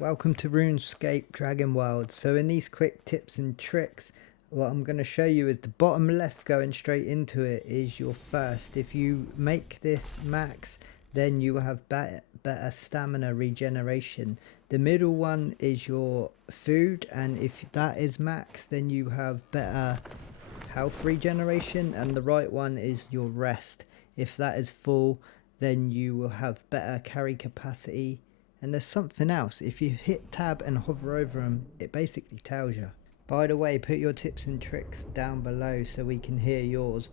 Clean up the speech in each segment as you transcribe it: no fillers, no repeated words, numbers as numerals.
Welcome to RuneScape Dragon Wilds. So in these quick tips and tricks, what I'm going to show you is the bottom left going straight into it is your first. If you make this max, then you will have better stamina regeneration. The middle one is your food, and if that is max, then you have better health regeneration, and the right one is your rest. If that is full, then you will have better carry capacity. And there's something else, if you hit tab and hover over them, it basically tells you. By the way, put your tips and tricks down below so we can hear yours.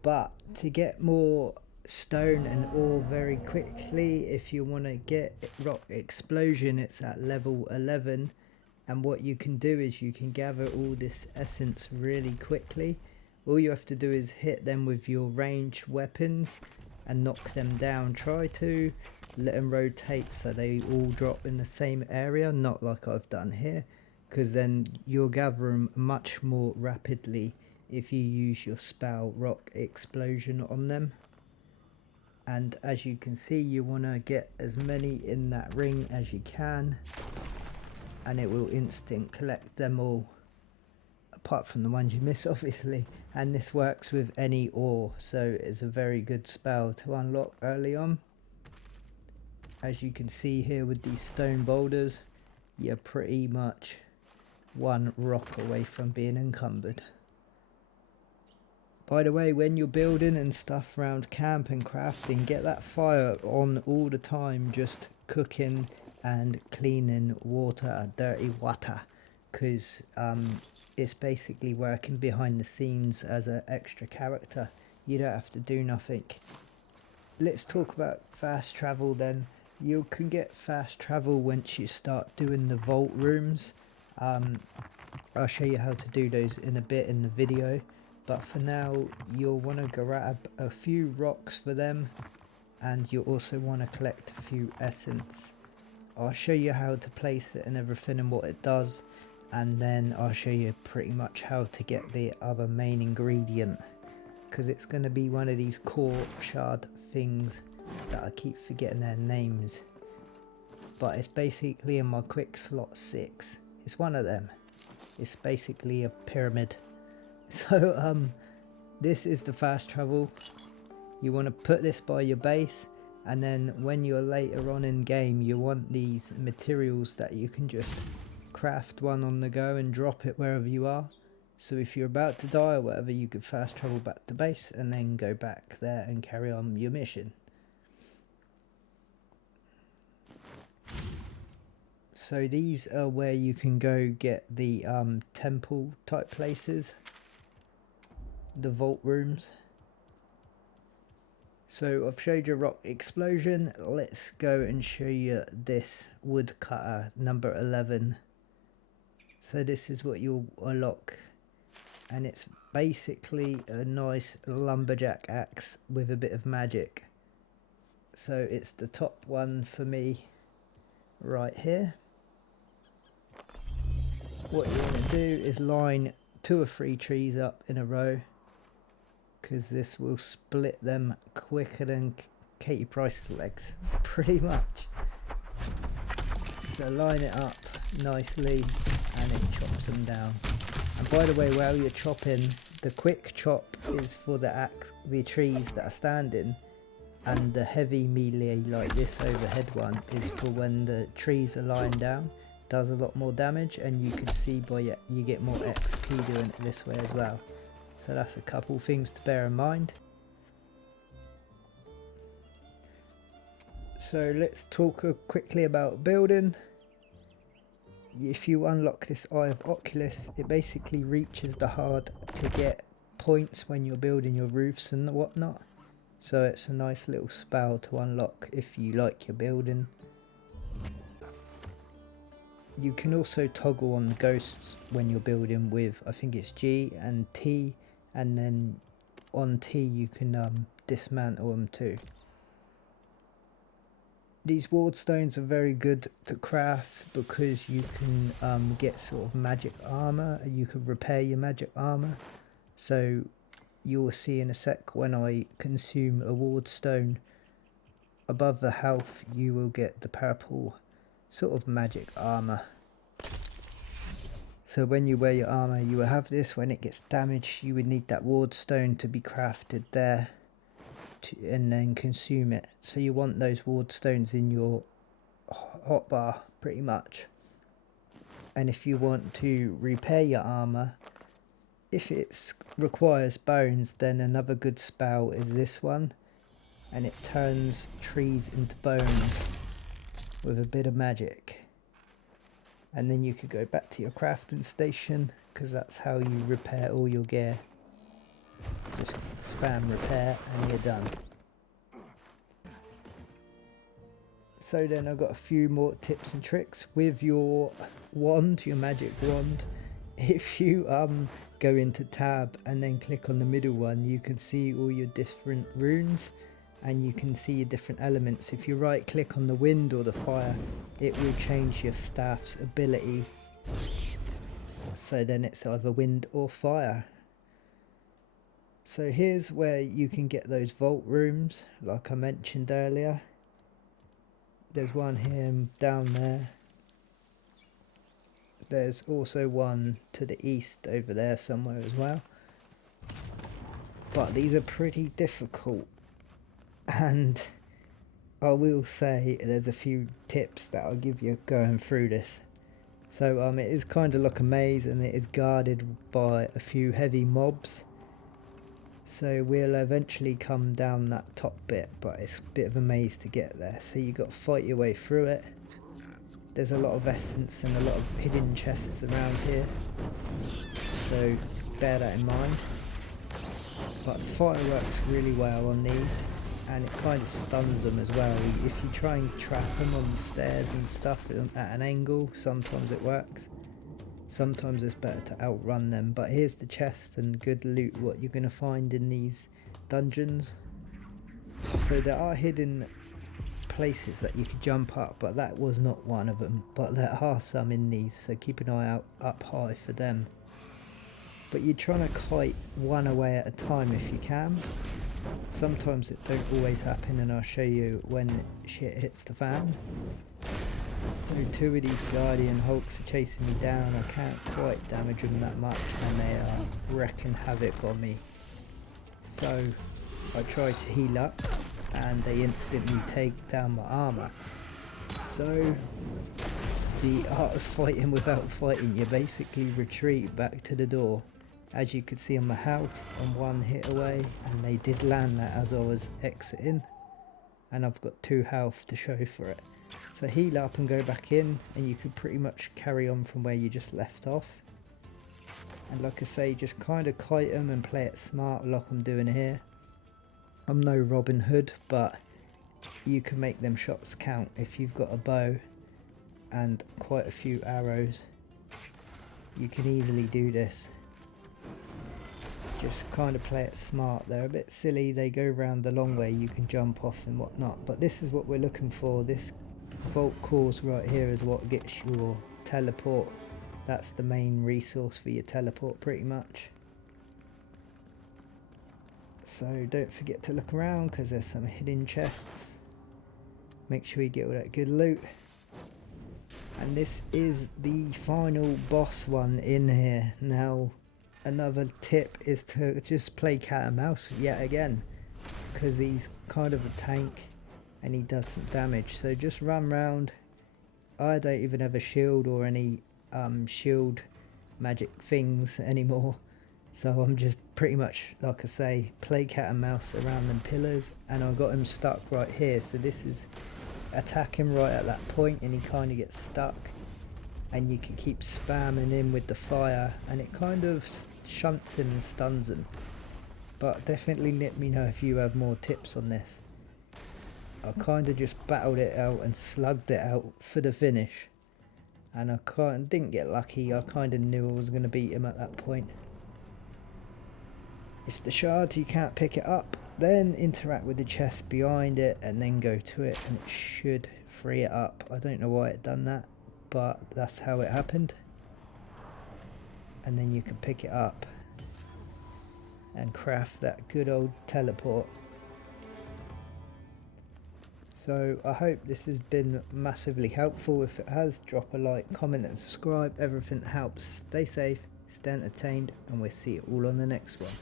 But to get more stone and ore very quickly, if you want to get rock explosion, it's at level 11. And what you can do is you can gather all this essence really quickly. All you have to do is hit them with your ranged weapons and knock them down. Try to let them rotate so they all drop in the same area, not like I've done here, because then you'll gather them much more rapidly if you use your spell rock explosion on them. And as you can see, you want to get as many in that ring as you can, and it will instant collect them all, apart from the ones you miss obviously. And this works with any ore, so it's a very good spell to unlock early on. As you can see here with these stone boulders, you're pretty much one rock away from being encumbered. By the way, when you're building and stuff around camp and crafting, get that fire on all the time, just cooking and cleaning water, dirty water, because it's basically working behind the scenes as an extra character. You don't have to do nothing. Let's talk about fast travel then. You can get fast travel once you start doing the vault rooms. I'll show you how to do those in a bit in the video, but for now you'll want to grab a few rocks for them, and you'll also want to collect a few essence. I'll show you how to place it and everything and what it does, and then I'll show you pretty much how to get the other main ingredient, because it's going to be one of these core shard things that I keep forgetting their names, but it's basically in my quick slot 6. It's one of them. It's basically a pyramid. So this is the fast travel. You want to put this by your base, and then when you're later on in game, you want these materials that you can just craft one on the go and drop it wherever you are. So if you're about to die or whatever, you could fast travel back to base and then go back there and carry on your mission. So these are where you can go get the temple type places, the vault rooms. So I've showed you rock explosion. Let's go and show you this woodcutter number 11. So this is what you'll unlock, and it's basically a nice lumberjack axe with a bit of magic. So it's the top one for me right here. What you want to do is line 2 or 3 trees up in a row, because this will split them quicker than Katie Price's legs, pretty much. So line it up nicely and it chops them down. And by the way, while you're chopping, the quick chop is for the trees that are standing, and the heavy melee like this overhead one is for when the trees are lying down. Does a lot more damage, and you can see by it you get more XP doing it this way as well. So that's a couple things to bear in mind. So let's talk quickly about building. If you unlock this Eye of Oculus, it basically reaches the hard to get points when you're building your roofs and whatnot. So it's a nice little spell to unlock if you like your building. You can also toggle on the ghosts when you're building with, I think it's G and T, and then on T you can dismantle them too. These ward stones are very good to craft because you can get sort of magic armour, and you can repair your magic armour. So you'll see in a sec when I consume a ward stone, above the health you will get the purple sort of magic armour. So when you wear your armour, you will have this. When it gets damaged, you would need that ward stone to be crafted there and then consume it. So you want those ward stones in your hotbar pretty much. And if you want to repair your armour, if it requires bones, then another good spell is this one, and it turns trees into bones with a bit of magic. And then you could go back to your crafting station, because that's how you repair all your gear. Just spam repair and you're done. So then I've got a few more tips and tricks with your wand, your magic wand. If you go into tab and then click on the middle one, you can see all your different runes and you can see your different elements. If you right click on the wind or the fire, it will change your staff's ability. So then it's either wind or fire. So here's where you can get those vault rooms like I mentioned earlier. There's one here down there. There's also one to the east over there somewhere as well. But these are pretty difficult, and I will say there's a few tips that I'll give you going through this. So it is kind of like a maze, and it is guarded by a few heavy mobs. So we'll eventually come down that top bit, but it's a bit of a maze to get there. So you got to fight your way through it. There's a lot of essence and a lot of hidden chests around here, so bear that in mind. But the fire works really well on these, and it kind of stuns them as well. If you try and trap them on the stairs and stuff at an angle, sometimes it works. Sometimes it's better to outrun them. But here's the chest and good loot, what you're going to find in these dungeons. So there are hidden places that you could jump up, but that was not one of them. But there are some in these, so keep an eye out up high for them. But you're trying to kite one away at a time if you can. Sometimes it don't always happen, and I'll show you when shit hits the fan. So two of these guardian hulks are chasing me down. I can't quite damage them that much, and they are wrecking havoc on me. So I try to heal up, and they instantly take down my armour. So the art of fighting without fighting, you basically retreat back to the door. As you could see on my health, I'm one hit away, and they did land that as I was exiting, and I've got 2 health to show for it. So heal up and go back in, and you could pretty much carry on from where you just left off. And like I say, just kind of kite them and play it smart like I'm doing here. I'm no Robin Hood, but you can make them shots count if you've got a bow and quite a few arrows. You can easily do this. Just kind of play it smart. They're a bit silly, they go round the long way, you can jump off and whatnot, but this is what we're looking for. This vault course right here is what gets your teleport. That's the main resource for your teleport pretty much. So don't forget to look around, because there's some hidden chests. Make sure you get all that good loot. And this is the final boss one in here. Now another tip is to just play cat and mouse yet again, because he's kind of a tank and he does some damage. So just run round. I don't even have a shield or any shield magic things anymore, so I'm just pretty much, like I say, play cat and mouse around them pillars, and I got him stuck right here. So this is attack him right at that point and he kind of gets stuck, and you can keep spamming him with the fire and it kind of shunts him and stuns him. But definitely let me know if you have more tips on this. I kind of just battled it out and slugged it out for the finish, and I didn't get lucky. I kind of knew I was going to beat him at that point. If the shard you can't pick it up, then interact with the chest behind it and then go to it, and it should free it up. I don't know why it done that, but that's how it happened. And then you can pick it up and craft that good old teleport. So I hope this has been massively helpful. If it has, drop a like, comment and subscribe. Everything helps. Stay safe, stay entertained, and we'll see you all on the next one.